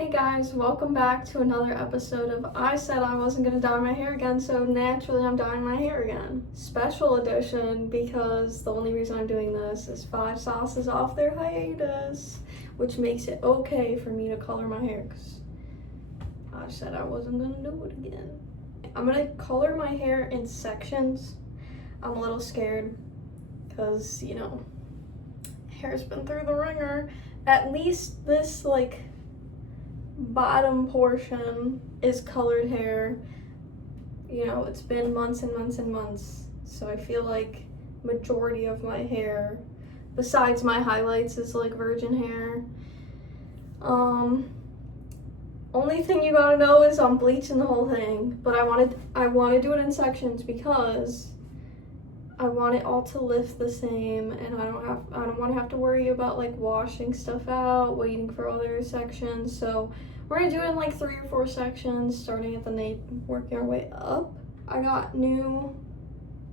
Hey guys, welcome back to another episode of I Said I Wasn't Gonna Dye My Hair Again, so naturally I'm dyeing my hair again. Special edition because the only reason I'm doing this is 5 Sauce is off their hiatus, which makes it okay for me to color my hair because I said I wasn't gonna do it again. I'm gonna color my hair in sections. I'm a little scared because, hair's been through the ringer. At least this, bottom portion is colored hair. It's been months and months and months, so I feel like majority of my hair besides my highlights is like virgin hair. Only thing you gotta know is I'm bleaching the whole thing, but I want to do it in sections because I want it all to lift the same, and I don't want to have to worry about like washing stuff out, waiting for other sections. So we're gonna do it in like 3 or 4 sections, starting at the nape, working our way up. I got new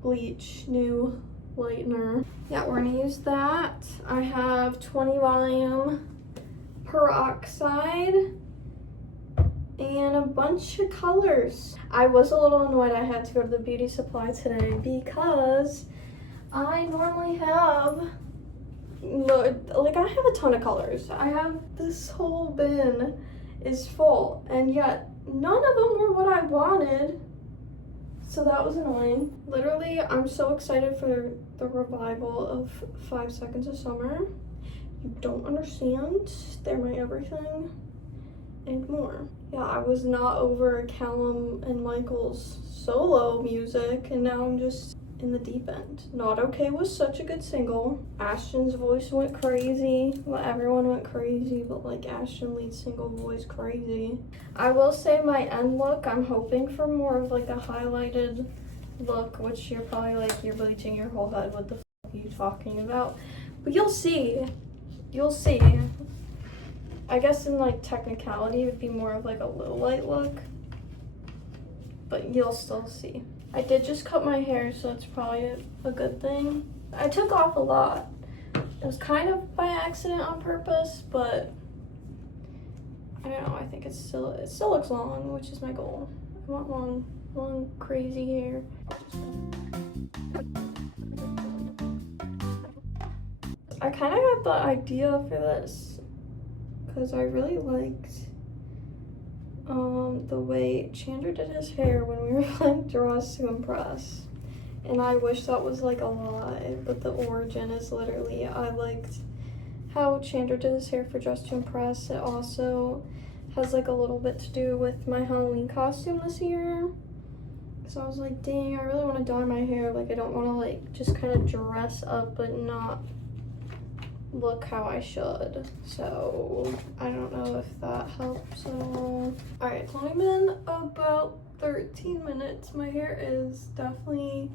bleach, new lightener. Yeah, we're gonna use that. I have 20 volume peroxide and a bunch of colors. I was a little annoyed I had to go to the beauty supply today because I normally have, I have a ton of colors. I have this whole bin is full, and yet none of them were what I wanted. So that was annoying. Literally, I'm so excited for the revival of 5 Seconds of Summer. You don't understand. They're my everything and more. Yeah, I was not over Callum and Michael's solo music, and now I'm just in the deep end. Not Okay was such a good single. Ashton's voice went crazy. Well, everyone went crazy, but Ashton lead single voice crazy. I will say my end look, I'm hoping for more of a highlighted look, which you're probably you're bleaching your whole head. What the f are you talking about? But you'll see. You'll see. I guess in technicality it would be more of a low light look, but you'll still see. I did just cut my hair, so it's probably a good thing. I took off a lot. It was kind of by accident on purpose, but I don't know, I think it still looks long, which is my goal. I want long crazy hair. I kind of got the idea for this because I really liked the way Chandler did his hair when we were playing Draws to Impress. And I wish that was a lie, but the origin is literally, I liked how Chandler did his hair for Dress to Impress. It also has a little bit to do with my Halloween costume this year. So I was like, dang, I really want to dye my hair. I don't want to just kind of dress up but not look how I should. So I don't know if that helps at all. Alright, it's only been about 13 minutes. My hair is definitely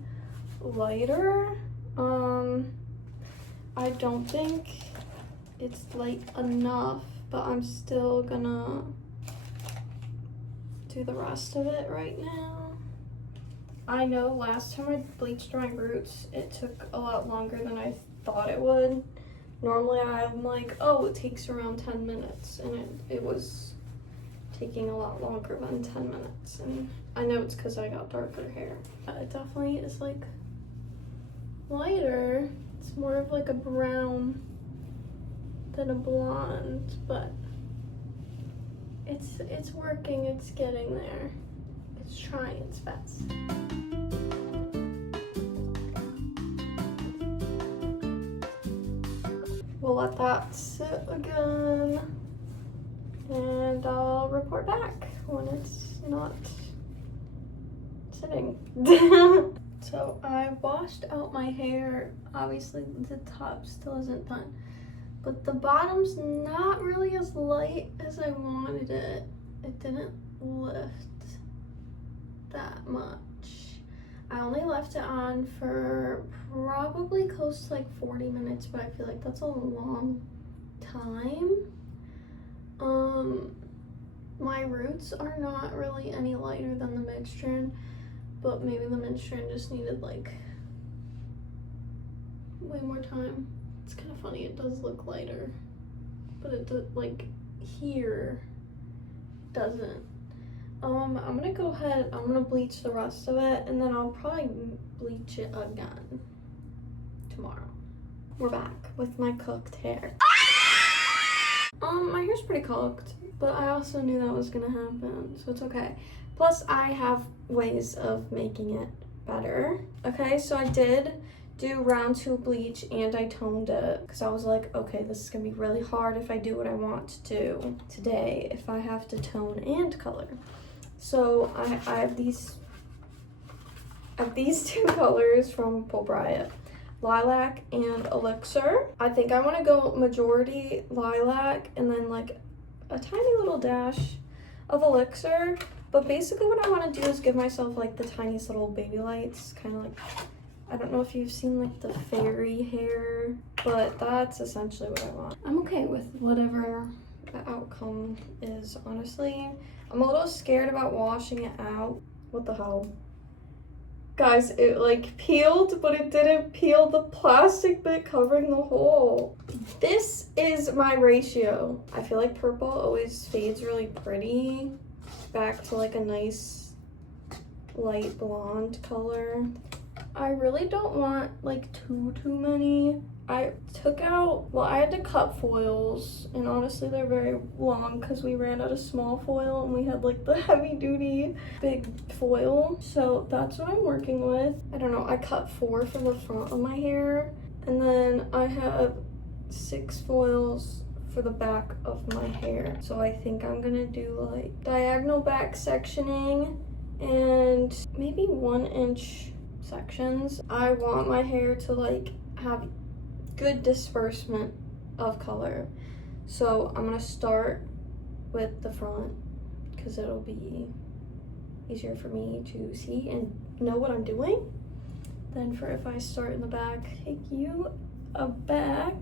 lighter. I don't think it's light enough, but I'm still gonna do the rest of it right now. I know last time I bleached my roots, it took a lot longer than I thought it would. Normally I'm oh, it takes around 10 minutes, and it was taking a lot longer than 10 minutes. And I know it's because I got darker hair. It definitely is lighter. It's more of a brown than a blonde, but it's working, it's getting there. It's trying its best. We'll let that sit again, and I'll report back when it's not sitting. So I washed out my hair. Obviously the top still isn't done, but the bottom's not really as light as I wanted it. It didn't lift that much. I only left it on for probably close to 40 minutes, but I feel that's a long time. My roots are not really any lighter than the mid-strand, but maybe the mid-strand just needed way more time. It's kind of funny, it does look lighter, but it did here doesn't. I'm gonna go ahead, I'm gonna bleach the rest of it, and then I'll probably bleach it again tomorrow. We're back with my cooked hair. My hair's pretty cooked, but I also knew that was gonna happen, so it's okay. Plus, I have ways of making it better. Okay, so I did do round 2 bleach and I toned it because I was like, okay, this is gonna be really hard if I do what I want to do today, if I have to tone and color. So I have these 2 colors from Paul Bryant, lilac and elixir. I think I want to go majority lilac and then like a tiny little dash of elixir. But basically what I want to do is give myself like the tiniest little baby lights, kind of like, I don't know if you've seen like the fairy hair, but that's essentially what I want. I'm okay with whatever the outcome is, honestly. I'm a little scared about washing it out. What the hell? Guys, it like peeled, but it didn't peel the plastic bit covering the hole. This is my ratio. I feel like purple always fades really pretty back to like a nice light blonde color. I really don't want like too many. I took out, well, I had to cut foils, and honestly they're very long because we ran out of small foil and we had like the heavy duty big foil. So that's what I'm working with. I don't know, I cut 4 for the front of my hair, and then I have 6 foils for the back of my hair. So I think I'm gonna do like diagonal back sectioning and maybe 1-inch sections. I want my hair to like have good disbursement of color. So I'm gonna start with the front because it'll be easier for me to see and know what I'm doing. Then for if I start in the back, take you back.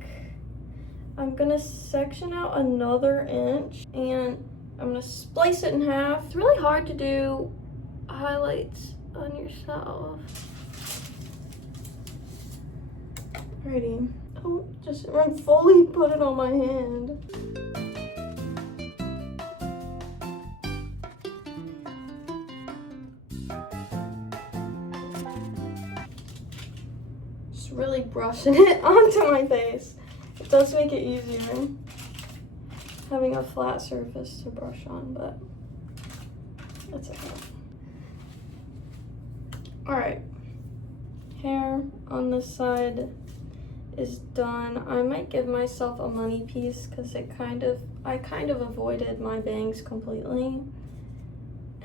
I'm gonna section out another inch and I'm gonna splice it in half. It's really hard to do highlights on yourself. Alrighty. Oh, just fully put it on my hand. Just really brushing it onto my face. It does make it easier having a flat surface to brush on, but that's okay. Alright. Hair on this side is done. I might give myself a money piece because I kind of avoided my bangs completely,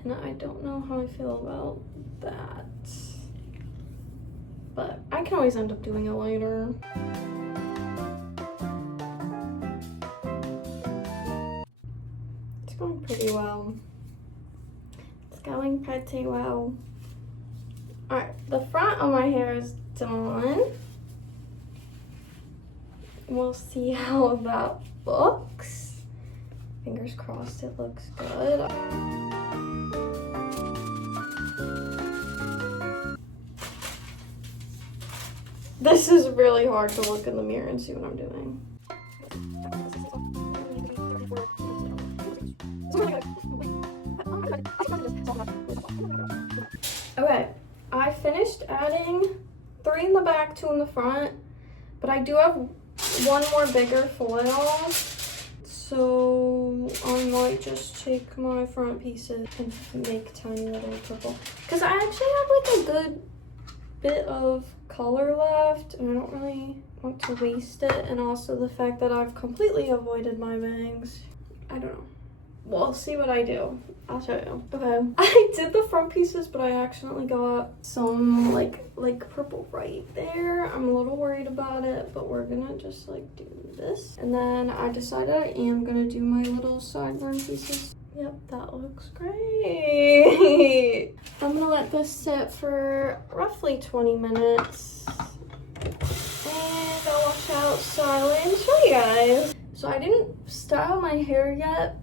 and I don't know how I feel about that, but I can always end up doing it later. It's going pretty well. It's going pretty well. Alright, the front of my hair is done. We'll see how that looks. Fingers crossed it looks good. This is really hard to look in the mirror and see what I'm doing. Okay, I finished adding 3 in the back, 2 in the front, but I do have 1 more bigger foil, so I might just take my front pieces and make tiny little purple, because I actually have like a good bit of color left and I don't really want to waste it, and also the fact that I've completely avoided my bangs. I don't know. We'll see what I do. I'll show you. Okay, I did the front pieces, but I accidentally got some like purple right there. I'm a little worried about it, but we're gonna just like do this. And then I decided I am gonna do my little sideburn pieces. Yep, that looks great. I'm gonna let this sit for roughly 20 minutes. And I'll wash out, style it, and show you guys. So I didn't style my hair yet,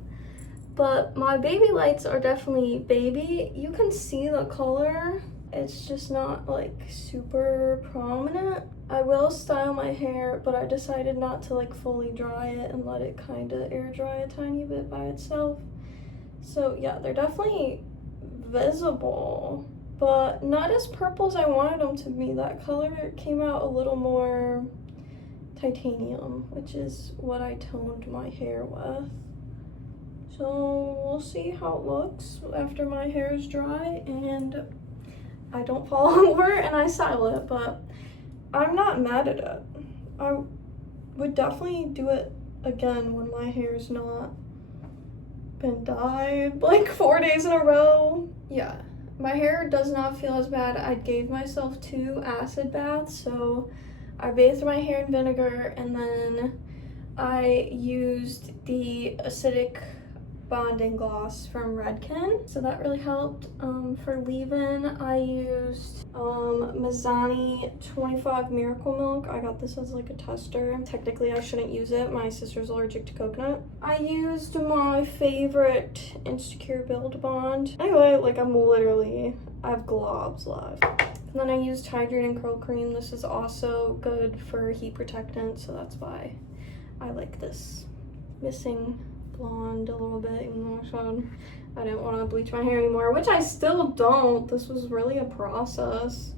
but my baby lights are definitely baby. You can see the color. It's just not like super prominent. I will style my hair, but I decided not to like fully dry it and let it kind of air dry a tiny bit by itself. So yeah, they're definitely visible, but not as purple as I wanted them to be. That color came out a little more titanium, which is what I toned my hair with. So we'll see how it looks after my hair is dry and I don't fall over and I style it, but I'm not mad at it. I would definitely do it again when my hair's not been dyed like 4 days in a row. Yeah, my hair does not feel as bad. I gave myself 2 acid baths, so I bathed my hair in vinegar and then I used the acidic bonding gloss from Redken, so that really helped. For leave-in, I used Mizani 25 Miracle Milk. I got this as like a tester. Technically, I shouldn't use it. My sister's allergic to coconut. I used my favorite Insecure Build Bond. Anyway, like I have globs left. And then I used Hydrating Curl Cream. This is also good for heat protectant, so that's why I like this. Missing blonde a little bit, even though I said I didn't want to bleach my hair anymore, which I still don't. This was really a process.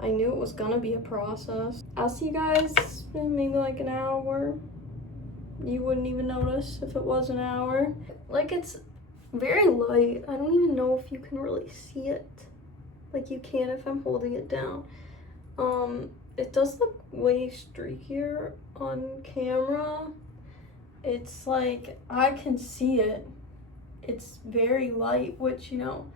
I knew it was gonna be a process. I'll see you guys in maybe like an hour. You wouldn't even notice if it was an hour. Like, it's very light. I don't even know if you can really see it. Like, you can if I'm holding it down. It does look way streakier on camera. It's like, I can see it. It's very light, which, you know,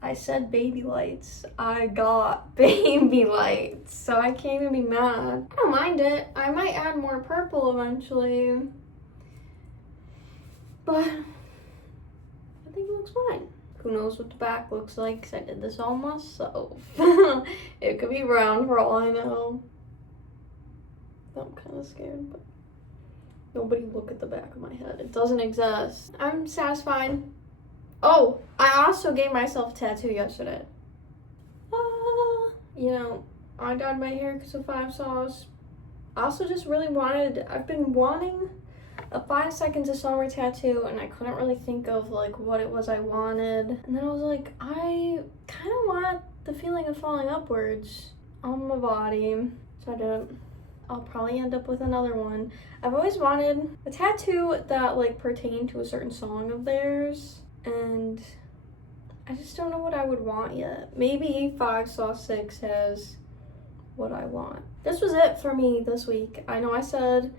I said baby lights. I got baby lights, so I can't even be mad. I don't mind it. I might add more purple eventually, but I think it looks fine. Who knows what the back looks like, because I did this all myself. It could be brown for all I know. I'm kind of scared, but nobody look at the back of my head. It doesn't exist. I'm satisfied. Oh, I also gave myself a tattoo yesterday. You know, I dyed my hair because of 5 Sauce. I also just really I've been wanting a 5 Seconds of Summer tattoo, and I couldn't really think of like what it was I wanted. And then I was like, I kind of want the feeling of falling upwards on my body. So I did. I'll probably end up with another one. I've always wanted a tattoo that like pertained to a certain song of theirs, and I just don't know what I would want yet. Maybe 5 Sauce 6 has what I want. This was it for me this week. I know I said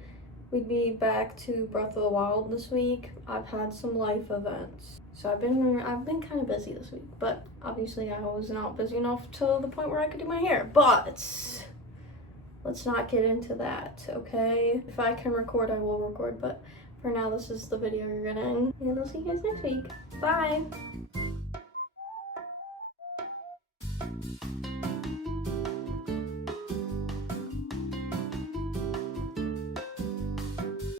we'd be back to Breath of the Wild this week. I've had some life events, so I've been kind of busy this week, but obviously I was not busy enough to the point where I could do my hair. But let's not get into that, okay? If I can record, I will record, but for now, this is the video you're getting, and I'll see you guys next week. Bye!